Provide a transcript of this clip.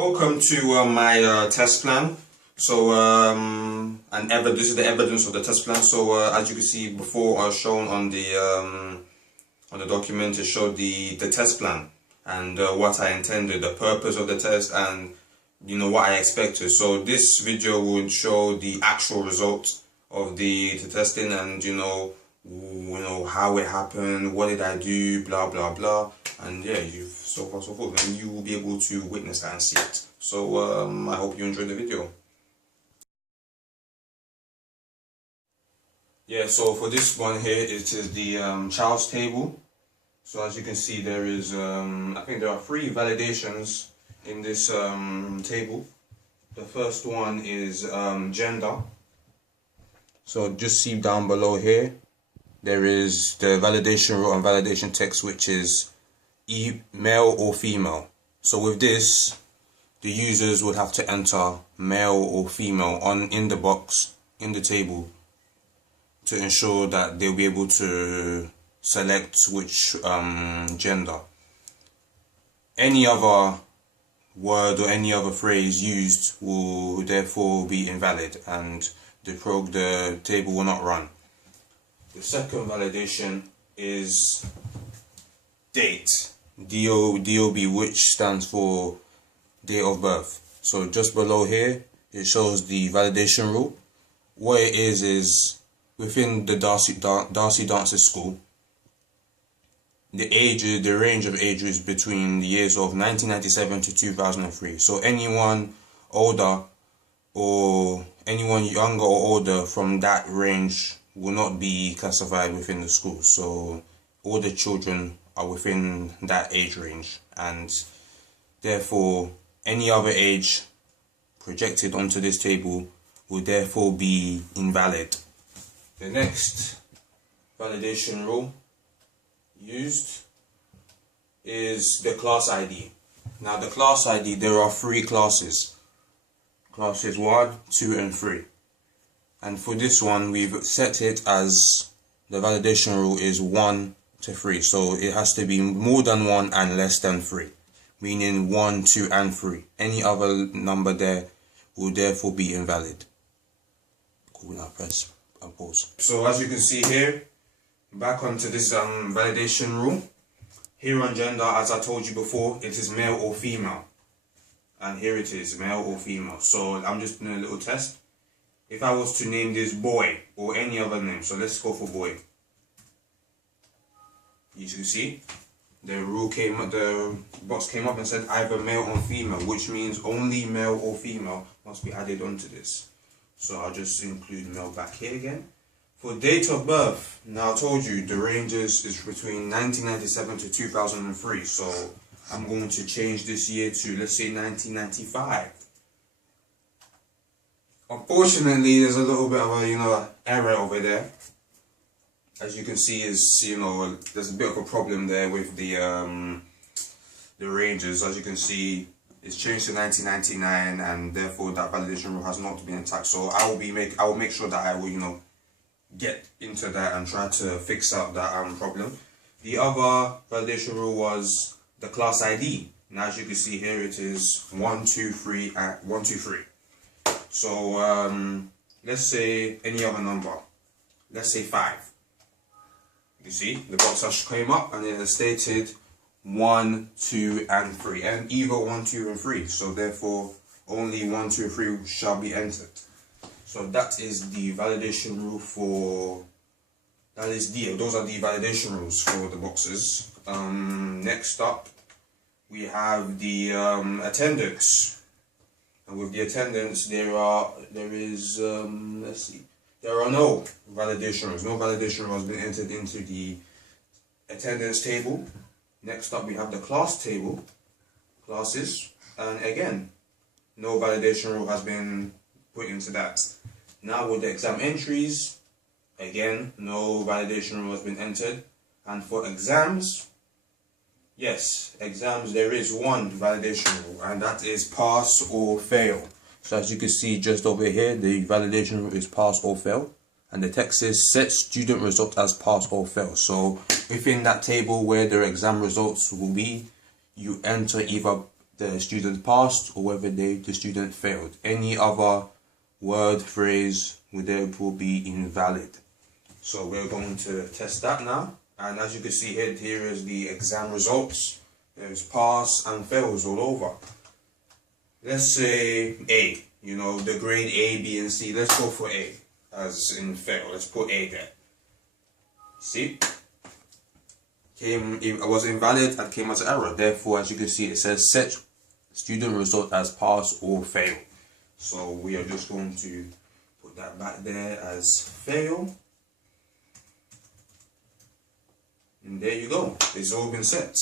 Welcome to my test plan. So, this is the evidence of the test plan. So, as you can see before, shown on the document, it showed the test plan and what I intended, the purpose of the test, and what I expected. So, this video will show the actual results of the testing, and how it happened, what did I do, blah blah blah, and yeah, so far so forth, and you will be able to witness that and see it. So I hope you enjoyed the video. Yeah, so for this one here, it is the child's table. So as you can see, there is I think there are 3 validations in this table. The first one is gender. So just see down below here, there is the validation rule and validation text, which is male or female. So with this, the users would have to enter male or female in the box, in the table, to ensure that they'll be able to select which gender. Any other word or any other phrase used will therefore be invalid, and the table will not run. The second validation is date, DOB, which stands for date of birth. So just below here, it shows the validation rule. What it is within the Darcy Dancers School, the range of ages between the years of 1997 to 2003. So anyone older or anyone younger or older from that range will not be classified within the school. So all the children are within that age range, and therefore any other age projected onto this table will therefore be invalid. The next validation rule used is the class ID. Now the class ID, there are 3 classes. Classes 1, 2 and 3. And for this one, we've set it as the validation rule is 1 to 3. So it has to be more than 1 and less than 3. Meaning 1, 2 and 3. Any other number there will therefore be invalid. Cool, now press and pause. So as you can see here, back onto this validation rule. Here on gender, as I told you before, it is male or female. And here it is, male or female. So I'm just doing a little test. If I was to name this boy or any other name, so let's go for boy. You can see the box came up and said either male or female, which means only male or female must be added onto this. So I'll just include male back here again. For date of birth, now I told you the ranges is between 1997 to 2003. So I'm going to change this year to, let's say, 1995. Unfortunately, there's a little bit of a error over there. As you can see, there's a bit of a problem there with the ranges. As you can see, it's changed to 1999, and therefore that validation rule has not been intact. So I will make sure that I will get into that and try to fix out that problem. The other validation rule was the class ID. Now as you can see here, it is 1, 2, 3, 1, 2, 3. So let's say any other number. Let's say 5. You see, the box has came up and it has stated 1, 2 and 3, and either 1, 2 and 3. So therefore only 1, 2, 3 shall be entered. So that is the validation rule for, those are the validation rules for the boxes. Next up, we have the attendance. And with the attendance, there are no validation rules. No validation rule has been entered into the attendance table. Next up, we have the class table, classes, and again, no validation rule has been put into that. Now with the exam entries, again, no validation rule has been entered. And for exams, yes, exams, there is one validation rule, and that is pass or fail. So as you can see just over here, the validation rule is pass or fail, and the text says set student result as pass or fail. So within that table where their exam results will be, you enter either the student passed or whether the student failed. Any other word, phrase would therefore be invalid. So we're going to test that now. And as you can see here is the exam results. There's pass and fails all over. Let's say A, you know, the grade A, B, and C. Let's go for A, as in fail. Let's put A there. See? It was invalid and came as an error. Therefore, as you can see, it says set student result as pass or fail. So we are just going to put that back there as fail. And there you go. It's all been set.